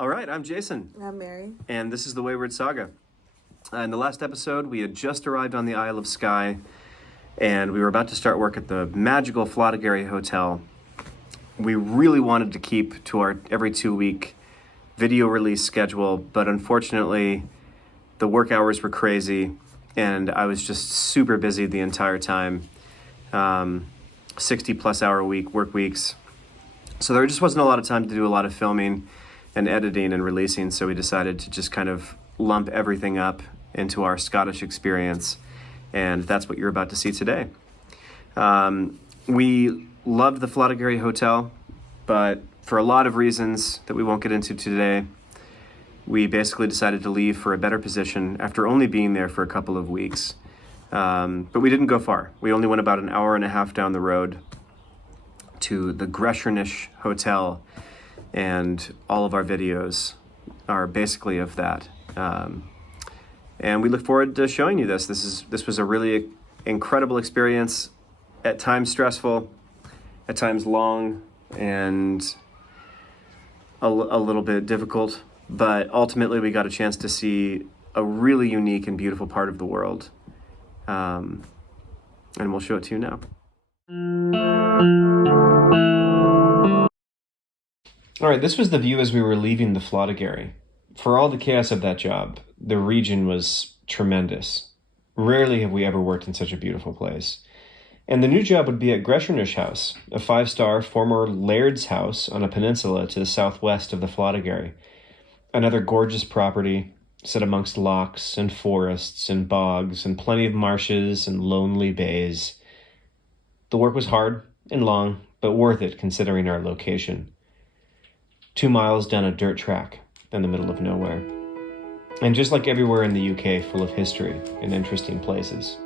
All right, I'm Jason. I'm Mary. And this is The Wayward Saga. In the last episode, we had just arrived on the Isle of Skye, and we were about to start work at the magical Flotagary Hotel. We really wanted to keep to our every 2-week video release schedule, but unfortunately, the work hours were crazy, and I was just super busy the entire time. 60-plus hour work weeks. So there just wasn't a lot of time to do a lot of filming and editing and releasing, so we decided to just kind of lump everything up into our Scottish experience, and that's what you're about to see today. We loved the Flotagary Hotel, but for a lot of reasons that we won't get into today, we basically decided to leave for a better position after only being there for a couple of weeks. But we didn't go far. We only went about an hour and a half down the road to the Greshornish Hotel, and all of our videos are basically of that. And we look forward to showing you this. This was a really incredible experience, at times stressful, at times long, and a little bit difficult. But ultimately, we got a chance to see a really unique and beautiful part of the world. And we'll show it to you now. All right, this was the view as we were leaving the Flotagary. For all the chaos of that job, the region was tremendous. Rarely have we ever worked in such a beautiful place. And the new job would be at Greshornish House, a 5-star former laird's house on a peninsula to the southwest of the Flotagary. Another gorgeous property set amongst lochs and forests and bogs and plenty of marshes and lonely bays. The work was hard and long, but worth it considering our location. 2 miles down a dirt track in the middle of nowhere. And just like everywhere in the UK, full of history and interesting places.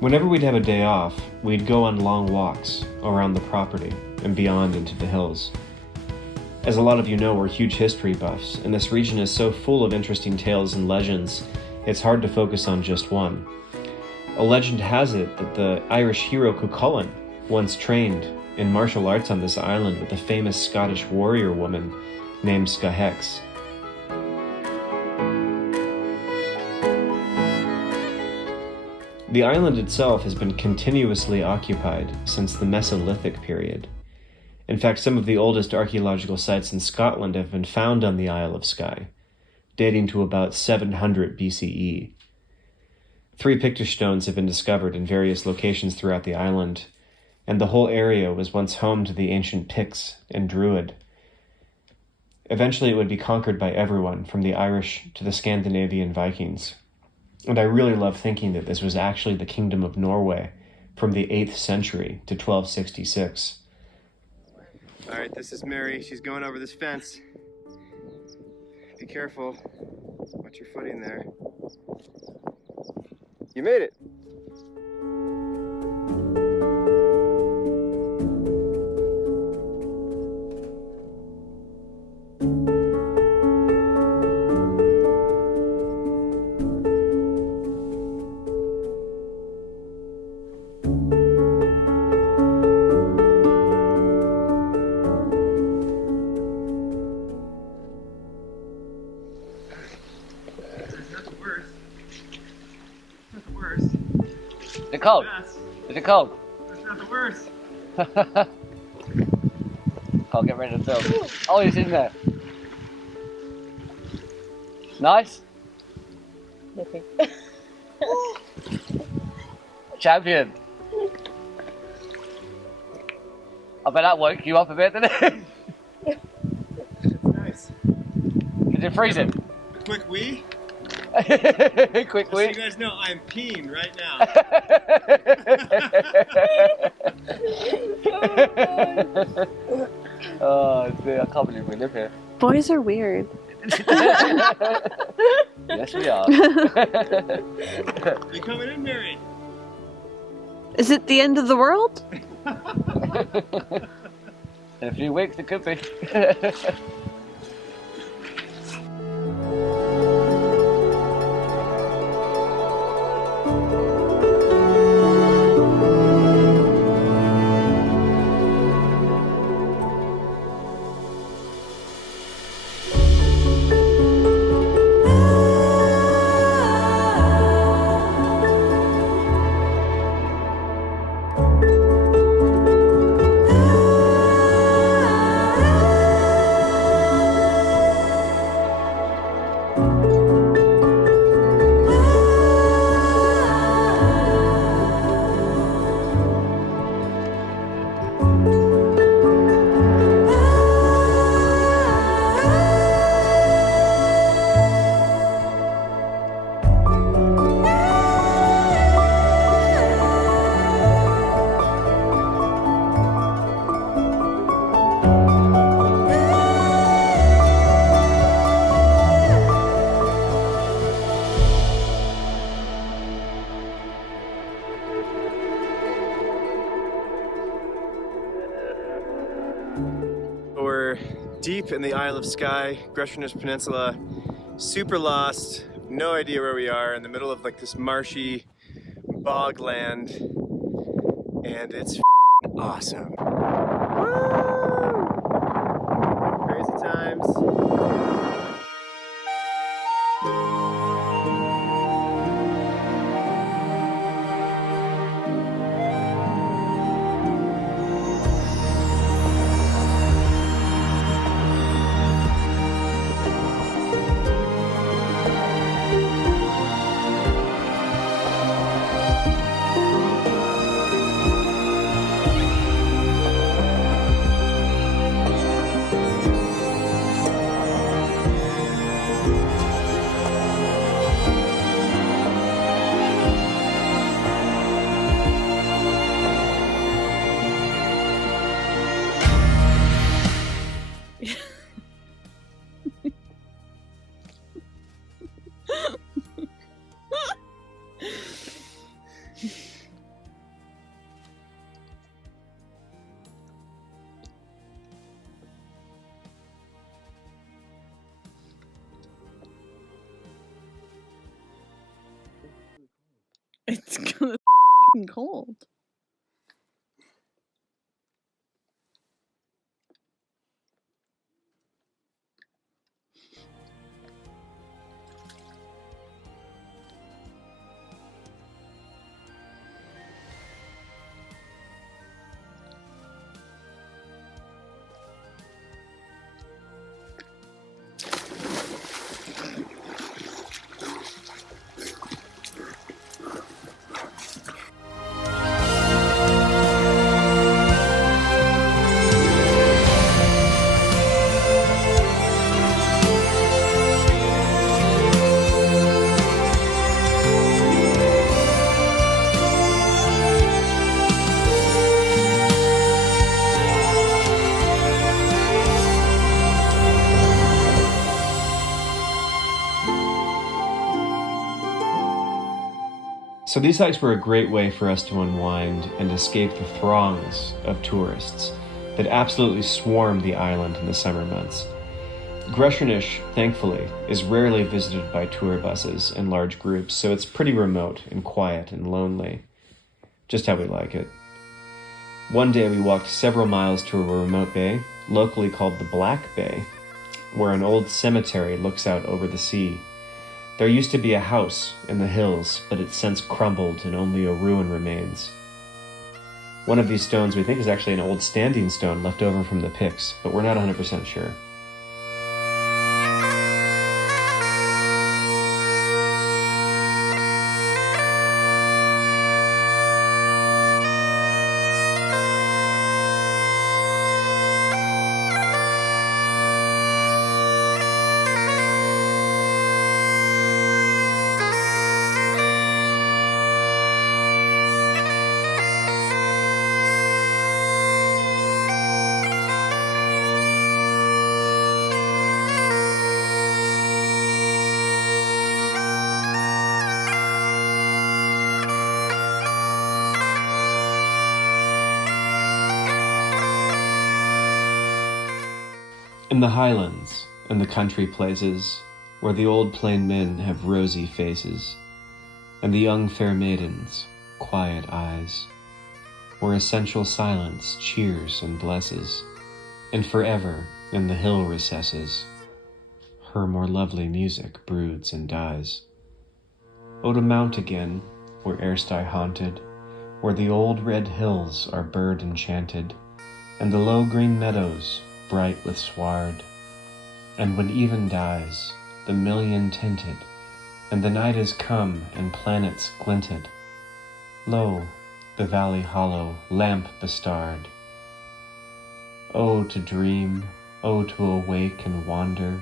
Whenever we'd have a day off, we'd go on long walks around the property and beyond into the hills. As a lot of you know, we're huge history buffs, and this region is so full of interesting tales and legends, it's hard to focus on just one. A legend has it that the Irish hero Cuchulainn once trained in martial arts on this island with a famous Scottish warrior woman named Skye. The island itself has been continuously occupied since the Mesolithic period. In fact, some of the oldest archaeological sites in Scotland have been found on the Isle of Skye, dating to about 700 BCE. 3 picture stones have been discovered in various locations throughout the island, and the whole area was once home to the ancient Picts and Druid. Eventually it would be conquered by everyone, from the Irish to the Scandinavian Vikings. And I really love thinking that this was actually the Kingdom of Norway from the 8th century to 1266. All right, this is Mary. She's going over this fence. Be careful. Watch your footing there. You made it. Is it cold? Is it cold? That's not the worst. Can't get rid of the film. Oh, it's in there. Nice. Okay. Champion. I bet that woke you up a bit, didn't it? It's nice. Did it freeze it? A quick wee. Quick So wee. you guys know, I'm peeing right now. Oh dear, I can't believe we live here. Boys are weird. Yes, we are. You coming in, Mary? Is it the end of the world? In a few weeks, it could be. We're deep in the Isle of Skye, Greshornish Peninsula, super lost, no idea where we are, in the middle of like this marshy bog land, and it's awesome. Woo! Crazy times. It's gonna be cold. So these hikes were a great way for us to unwind and escape the throngs of tourists that absolutely swarm the island in the summer months. Greshornish, thankfully, is rarely visited by tour buses and large groups, so it's pretty remote and quiet and lonely. Just how we like it. One day we walked several miles to a remote bay, locally called the Black Bay, where an old cemetery looks out over the sea. There used to be a house in the hills, but it's since crumbled and only a ruin remains. One of these stones we think is actually an old standing stone left over from the Picts, but we're not 100% sure. In the Highlands and the country places, where the old plain men have rosy faces, and the young fair maidens, quiet eyes, where essential silence cheers and blesses, and forever in the hill recesses, her more lovely music broods and dies. O to mount again, where erst I haunted, where the old red hills are bird enchanted, and the low green meadows bright with sward, and when even dies, the million tinted, and the night is come and planets glinted, lo, the valley hollow lamp bestarred. Oh, to dream, oh, to awake and wander,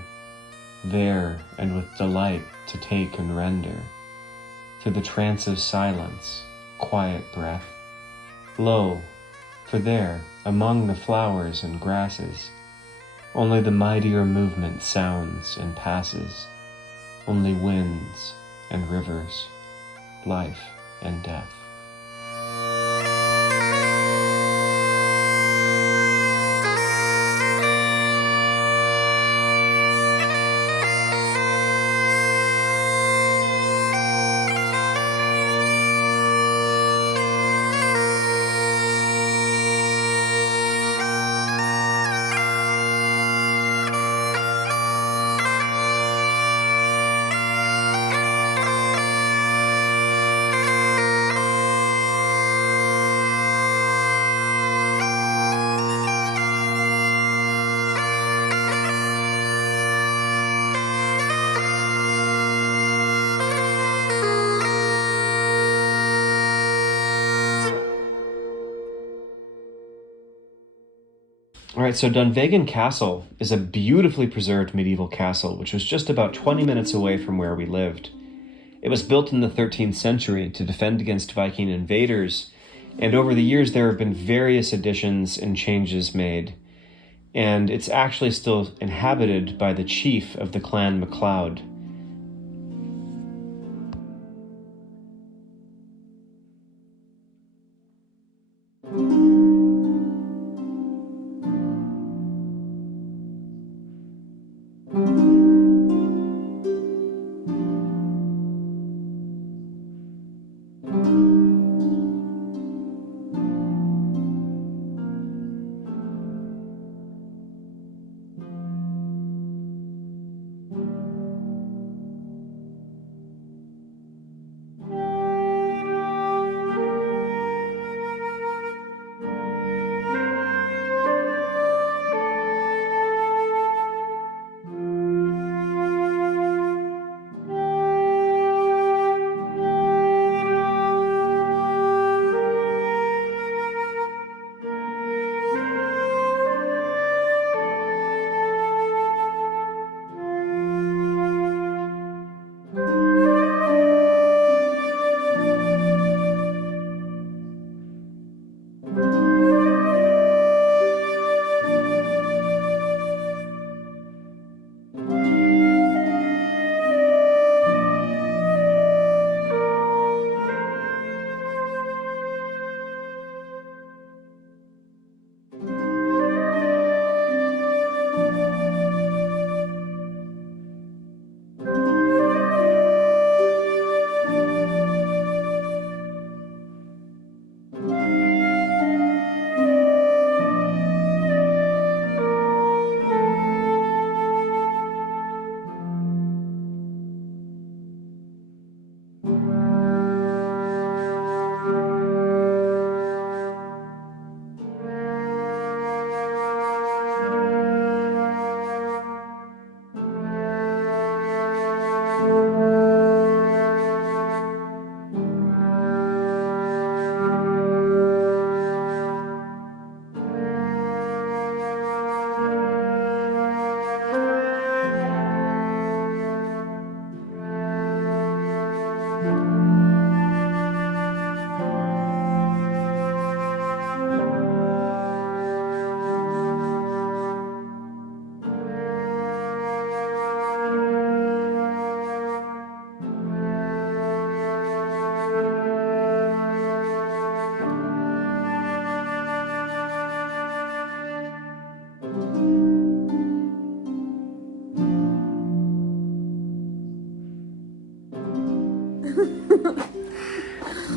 there and with delight to take and render, through the trance of silence, quiet breath, lo, for there, among the flowers and grasses, only the mightier movement sounds and passes, only winds and rivers, life and death. All right, so Dunvegan Castle is a beautifully preserved medieval castle, which was just about 20 minutes away from where we lived. It was built in the 13th century to defend against Viking invaders, and over the years there have been various additions and changes made, and it's actually still inhabited by the chief of the clan MacLeod.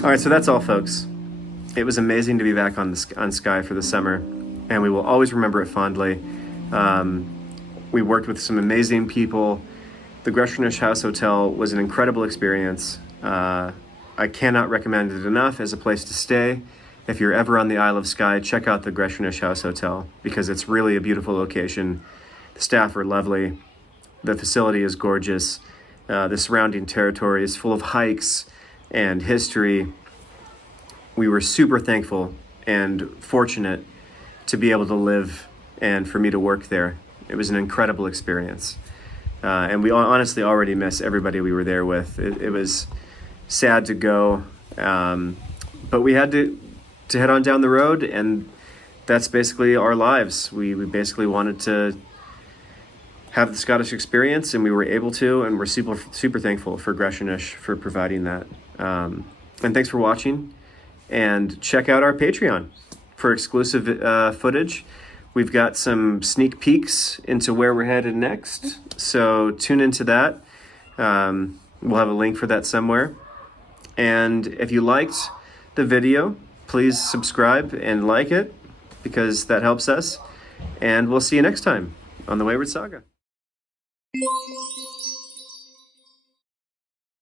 All right, so that's all, folks. It was amazing to be back on Skye for the summer, and we will always remember it fondly. We worked with some amazing people. The Greshornish House Hotel was an incredible experience. I cannot recommend it enough as a place to stay. If you're ever on the Isle of Skye, check out the Greshornish House Hotel because it's really a beautiful location. The staff are lovely. The facility is gorgeous. The surrounding territory is full of hikes and history. We were super thankful and fortunate to be able to live and for me to work there. It was an incredible experience. And we honestly already miss everybody we were there with. It was sad to go, but we had to head on down the road, and that's basically our lives. We basically wanted to have the Scottish experience, and we were able to, and we're super thankful for Greshornish for providing that. And thanks for watching, and check out our Patreon for exclusive footage. We've got some sneak peeks into where we're headed next, so tune into that. We'll have a link for that somewhere. And if you liked the video, please subscribe and like it because that helps us. And we'll see you next time on The Wayward Saga.